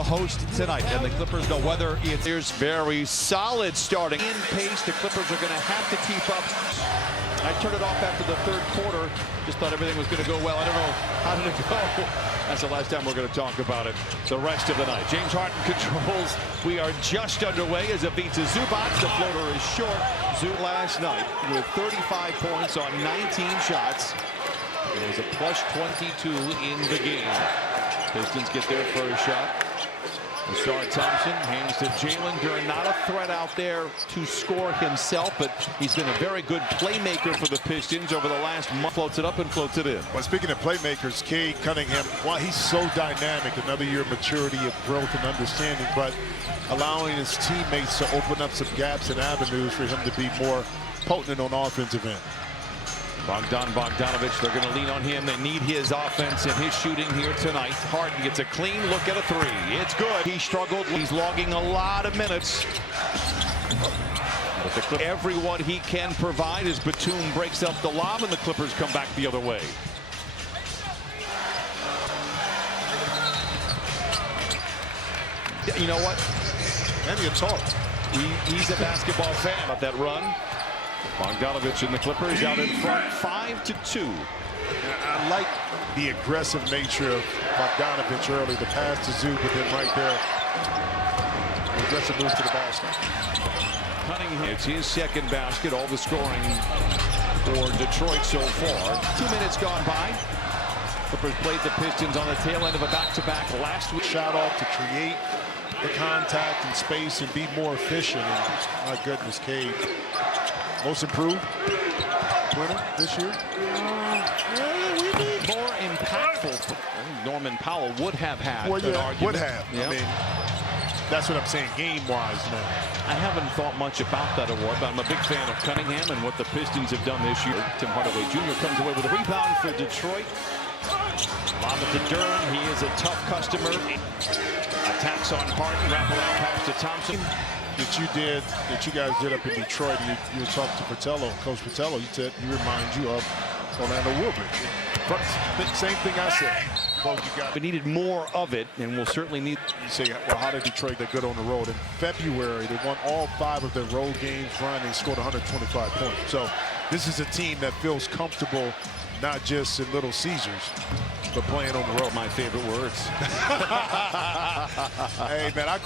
a host tonight, and the Clippers know whether it's very solid starting in pace. The Clippers are going to have to keep up. I turned it off after the third quarter. Just thought everything was going to go well. I don't know how did it go. That's the last time we're going to talk about it the rest of the night. James Harden controls. We are just underway as it beats a Zubac. The floater is short. Zoo last night with 35 points on 19 shots. It was a plus 22 in the game. Pistons get their first shot. Ausar Thompson hands to Jalen Duren. Not a threat out there to score himself, but he's been a very good playmaker for the Pistons over the last month. Floats it up and floats it in. Well, speaking of playmakers, Cade Cunningham, while he's so dynamic, another year of maturity, of growth and understanding, but allowing his teammates to open up some gaps and avenues for him to be more potent on offensive end. Bogdanovich, they're going to lean on him. They need his offense and his shooting here tonight. Harden gets a clean look at a three. It's good. He struggled. He's logging a lot of minutes. But everyone he can provide as Batum breaks up the lob, and the Clippers come back the other way. You know what? And you're tall. He's a basketball fan. About that run. Bogdanovich and the Clippers out in front 5-2. I like the aggressive nature of Bogdanovich early. The pass to Zoo, but then right there, the aggressive move to the basket. Cunningham. It's his second basket. All the scoring for Detroit so far. 2 minutes gone by. Clippers played the Pistons on the tail end of a back-to-back last week. Shot off to create the contact and space and be more efficient. And my goodness, Cade. Most improved winner this year? We need more impactful. Norman Powell would have had an argument. Would have. Yep. I mean, that's what I'm saying game-wise now. I haven't thought much about that award, but I'm a big fan of Cunningham and what the Pistons have done this year. Tim Hardaway Jr. comes away with a rebound for Detroit. Lob it to Duren. He is a tough customer. Attacks on Harden. Wraparound pass to Thompson. That you guys did up in Detroit. You talked to Fratello, Coach Fratello. He reminds you of Orlando Woodbridge. Same thing I said. We needed more of it, and we'll certainly need. You say, well, how did Detroit get good on the road? In February, they won all 5 of their road games. They scored 125 points. So this is a team that feels comfortable, not just in Little Caesars, but playing on the road. My favorite words. Hey man, I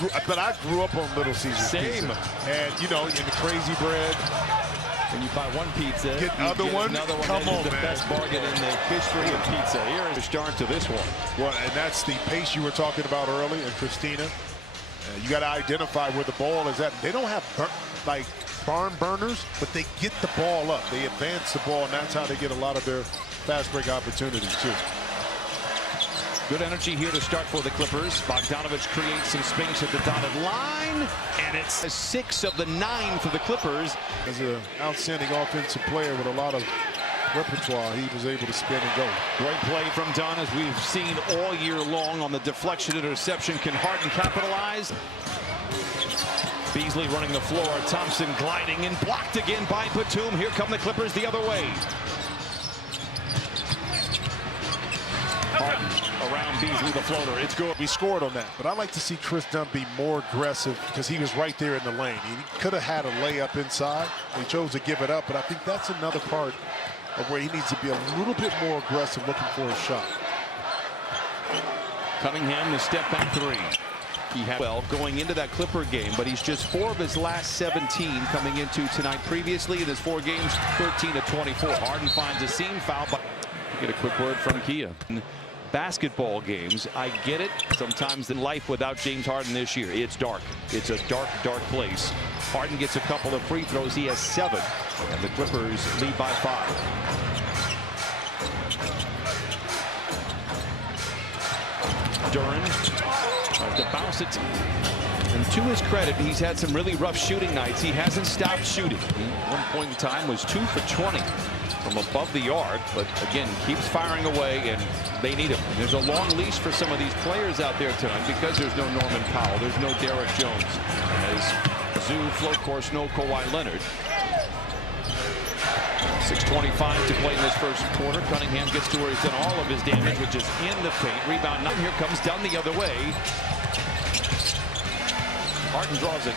grew up on Little Caesars. Same. Pizza. And you know, in the crazy bread. When you buy one pizza, get another one. Come on, the man. Best bargain in the history of pizza. Here is the start to this one. Well, and that's the pace you were talking about earlier, and Christina. You got to identify where the ball is at. They don't have like barn burners, but they get the ball up. They advance the ball, and that's how they get a lot of their fast break opportunities too. Good energy here to start for the Clippers. Bogdanovich creates some space at the dotted line, and it's 6 of the 9 for the Clippers. As an outstanding offensive player with a lot of repertoire, he was able to spin and go. Great play from Dunn, as we've seen all year long on the deflection interception. Can Harden capitalize? Beasley running the floor. Thompson gliding and blocked again by Batum. Here come the Clippers the other way. Harden around Beasley, the floater. It's good. We scored on that, but I like to see Chris Dunn be more aggressive because he was right there in the lane. He could have had a layup inside. He chose to give it up, but I think that's another part of where he needs to be a little bit more aggressive looking for a shot. Cunningham, the step back three. He had well going into that Clipper game, but he's just 4 of his last 17 coming into tonight. Previously in his 4 games, 13 of 24. Harden finds a seam foul. But get a quick word from Kia. Basketball games, I get it. Sometimes in life without James Harden this year, it's dark. It's a dark, dark place. Harden gets a couple of free throws. He has 7, and the Clippers lead by 5. Duren tries to bounce it. And to his credit, he's had some really rough shooting nights. He hasn't stopped shooting. At one point in time was 2 for 20 from above the arc, but again, keeps firing away, and they need him. And there's a long leash for some of these players out there tonight because there's no Norman Powell, there's no Derek Jones. As Zoo, float course, no Kawhi Leonard. 6:25 to play in this first quarter. Cunningham gets to where he's done all of his damage, which is in the paint. Rebound, now here comes down the other way. Harden draws a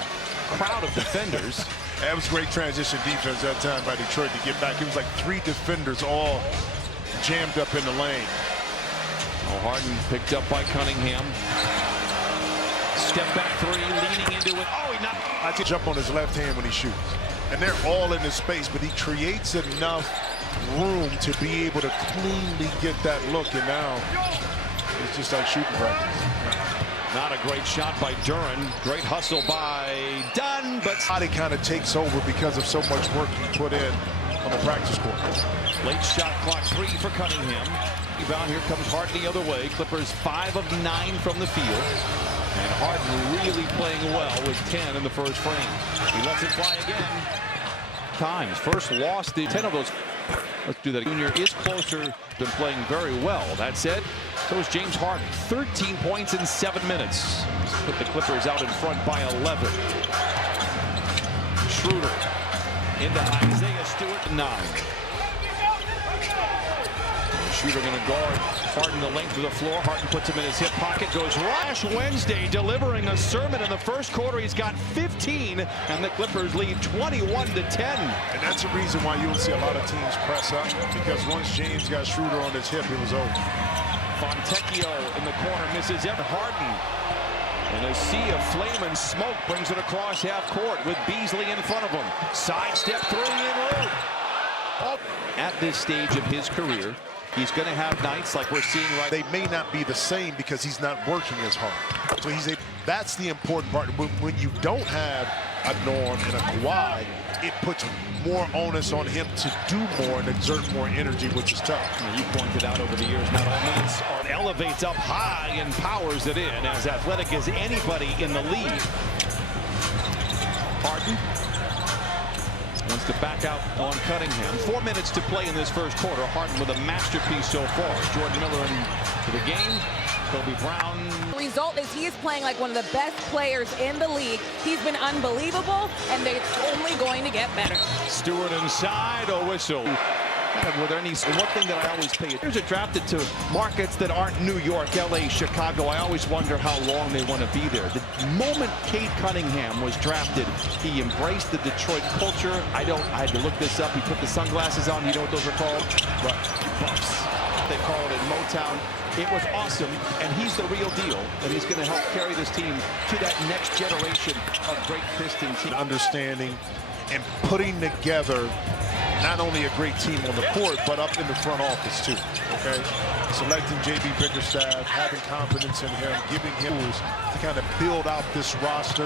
crowd of defenders. That was great transition defense that time by Detroit to get back. It was like 3 defenders all jammed up in the lane. Oh, Harden picked up by Cunningham. Step back three, leaning into it. Oh, he knocked. I can jump on his left hand when he shoots. And they're all in his space, but he creates enough room to be able to cleanly get that look. And now it's just like shooting practice. Not a great shot by Duran. Great hustle by Dunn, but body kind of takes over because of so much work he put in on the practice court. Late shot clock, 3 for Cunningham. Rebound, here comes Harden the other way. Clippers 5 of 9 from the field. And Harden really playing well with 10 in the first frame. He lets it fly again. Times. First lost the 10 of those. Let's do that. Junior is closer, been playing very well. That said, so is James Harden. 13 points in 7 minutes. Put the Clippers out in front by 11. Schroeder into Isaiah Stewart, 9. Schroeder going to guard Harden the length of the floor. Harden puts him in his hip pocket, goes Rash Wednesday delivering a sermon in the first quarter. He's got 15, and the Clippers lead 21-10. And that's the reason why you don't see a lot of teams press up, because once James got Schroeder on his hip, it was over. Fontecchio in the corner misses it. Harden in a sea of flame and smoke brings it across half court with Beasley in front of him. Sidestep three in road. At this stage of his career, he's going to have nights like we're seeing right. They may not be the same because he's not working as hard. So that's the important part. When you don't have a Norm and a Kawhi, it puts more onus on him to do more and exert more energy, which is tough. You pointed out over the years, not all minutes elevates up high and powers it in, as athletic as anybody in the league. Harden wants to back out on Cunningham. 4 minutes to play in this first quarter. Harden with a masterpiece so far. Jordan Miller into the game. Kobe Brown. The result is he is playing like one of the best players in the league. He's been unbelievable, and it's only going to get better. Stewart inside, a whistle. Were there any, one thing that I always pay attention to, drafted to markets that aren't New York, LA, Chicago. I always wonder how long they want to be there. The moment Cade Cunningham was drafted, he embraced the Detroit culture. I had to look this up. He put the sunglasses on. You know what those are called? Right. Buffs. They call it in Motown. It was awesome, and he's the real deal, and he's going to help carry this team to that next generation of great Piston team. Understanding and putting together not only a great team on the court, but up in the front office too, okay? Selecting J.B. Bickerstaff, having confidence in him, giving him tools to kind of build out this roster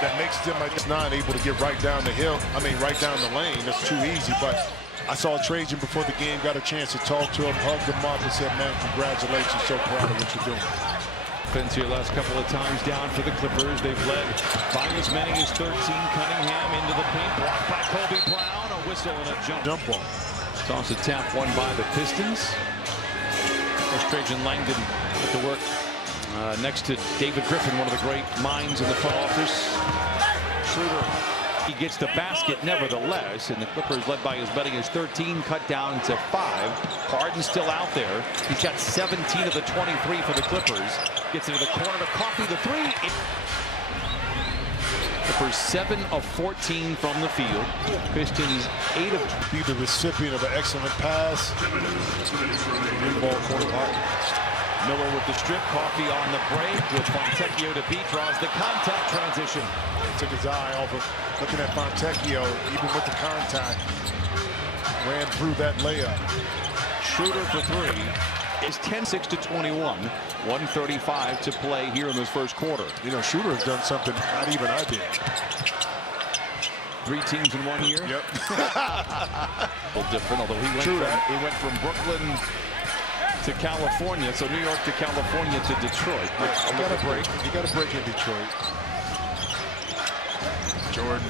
that makes them just not able to get right down the hill. I mean, right down the lane. That's too easy, but I saw Trajan before the game, got a chance to talk to him, hugged him up and said, man, congratulations, so proud of what you're doing. Offense here last couple of times down for the Clippers. They've led by as many as 13. Cunningham into the paint, blocked by Kobe Brown. A whistle and a jump ball. Toss a tap won by the Pistons. There's Trajan Langdon at the work next to David Griffin, one of the great minds in the front office. Schroeder, he gets the basket nevertheless, and the Clippers led by as many as 13, cut down to 5. Harden still out there. He's got 17 of the 23 for the Clippers. Gets into the corner to Coffey, the 3. Clippers 7 of 14 from the field. Pistons 8 of. Be the recipient of an excellent pass. Ball corner Harden. Miller with the strip, Coffey on the break with Fontecchio to beat, draws the contact transition. Took his eye off of looking at Fontecchio, even with the contact. Ran through that layup. Schroeder for 3 is 10-6 to 21. 1:35 to play here in this first quarter. You know, Schroeder has done something not even I did. 3 teams in 1 year? Yep. A little different, although he went from Brooklyn to California, so New York to California to Detroit. You got a break. You got a break in Detroit. Jordan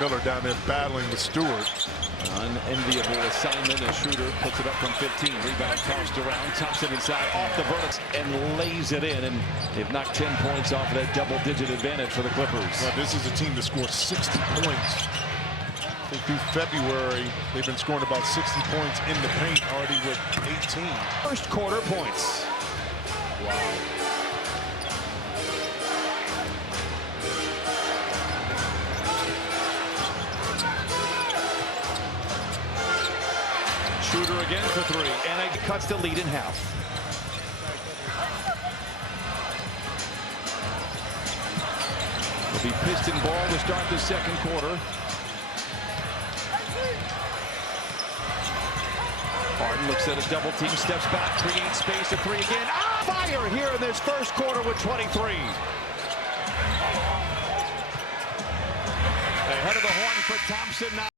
Miller down there battling with Stewart. Unenviable assignment as Schroeder puts it up from 15. Rebound tossed around. Thompson inside off the vertex and lays it in. And they've knocked 10 points off of that double-digit advantage for the Clippers. Well, this is a team that scores 60 points. I think through February, they've been scoring about 60 points in the paint, already with 18. First quarter points. Wow. Schroeder again for three, and it cuts the lead in half. It'll be Piston ball to start the second quarter. Harden looks at a double team, steps back, creates space, a three again. Ah, fire here in this first quarter with 23. Ahead of the horn for Thompson now.